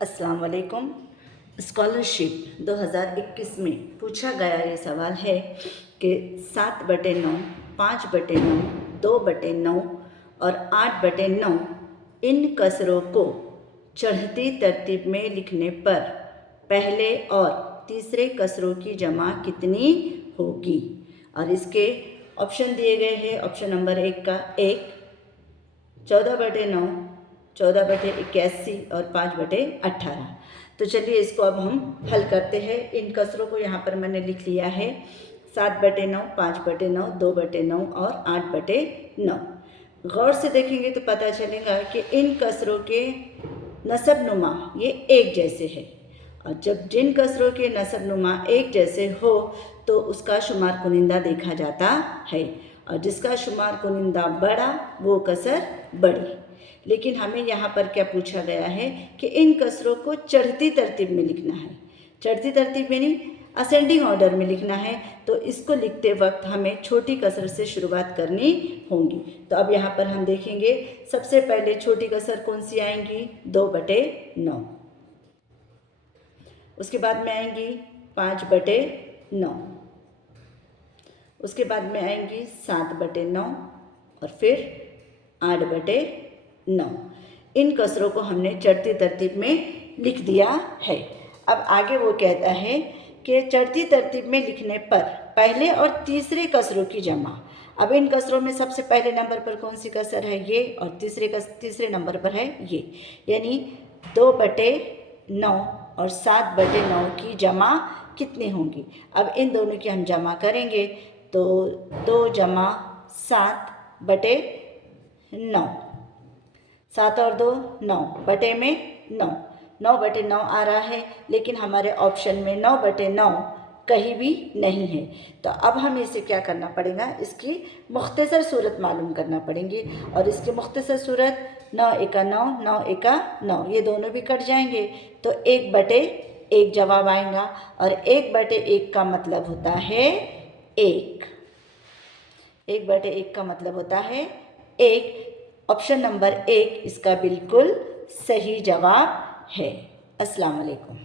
अस्सलाम वालेकुम। स्कॉलरशिप 2021 में पूछा गया ये सवाल है कि 7/9, 5/9, 2/9 और 8/9 इन कसरों को चढ़ती तरतीब में लिखने पर पहले और तीसरे कसरों की जमा कितनी होगी। और इसके ऑप्शन दिए गए हैं। ऑप्शन नंबर 1 का 1, 14/9, 14/81 और 5/18। तो चलिए इसको अब हम हल करते हैं। इन कसरों को यहाँ पर मैंने लिख लिया है 7/9, 5/9, 2/9 और 8/9। गौर से देखेंगे तो पता चलेगा कि इन कसरों के नसब नुमा ये एक जैसे है, और जब जिन कसरों के नसब नुमा एक जैसे हो तो उसका शुमार कुनिंदा देखा जाता है, और जिसका शुमार कुनिंदा बड़ा वो कसर बड़ी। लेकिन हमें यहाँ पर क्या पूछा गया है कि इन कसरों को चढ़ती तरतीब में लिखना है। चढ़ती तरतीब में नहीं, असेंडिंग ऑर्डर में लिखना है। तो इसको लिखते वक्त हमें छोटी कसर से शुरुआत करनी होगी। तो अब यहाँ पर हम देखेंगे, सबसे पहले छोटी कसर कौन सी आएंगी, 2/9। उसके बाद में आएंगी 5/9, उसके बाद में आएंगी 7/9 और फिर 8/9। इन कसरों को हमने चढ़ती तरतीब में लिख दिया है। अब आगे वो कहता है कि चढ़ती तरतीब में लिखने पर पहले और तीसरे कसरों की जमा। अब इन कसरों में सबसे पहले नंबर पर कौन सी कसर है, ये, और तीसरे नंबर पर है ये, यानी 2/9 और 7/9 की जमा कितनी होंगी। अब इन दोनों की हम जमा करेंगे तो 2 + 7/9, 7 और 2 9, बटे में 9, 9/9 आ रहा है। लेकिन हमारे ऑप्शन में 9/9 कहीं भी नहीं है। तो अब हमें इसे क्या करना पड़ेगा, इसकी मुख्तसर सूरत मालूम करना पड़ेंगी। और इसकी मुख्तसर सूरत 9 × 9, 9 × 9, ये दोनों भी कट जाएंगे तो 1/1 जवाब आएगा। और 1/1 का मतलब होता है 1। 1/1 का मतलब होता है 1। ऑप्शन नंबर 1 इसका बिल्कुल सही जवाब है। अस्सलाम वालेकुम।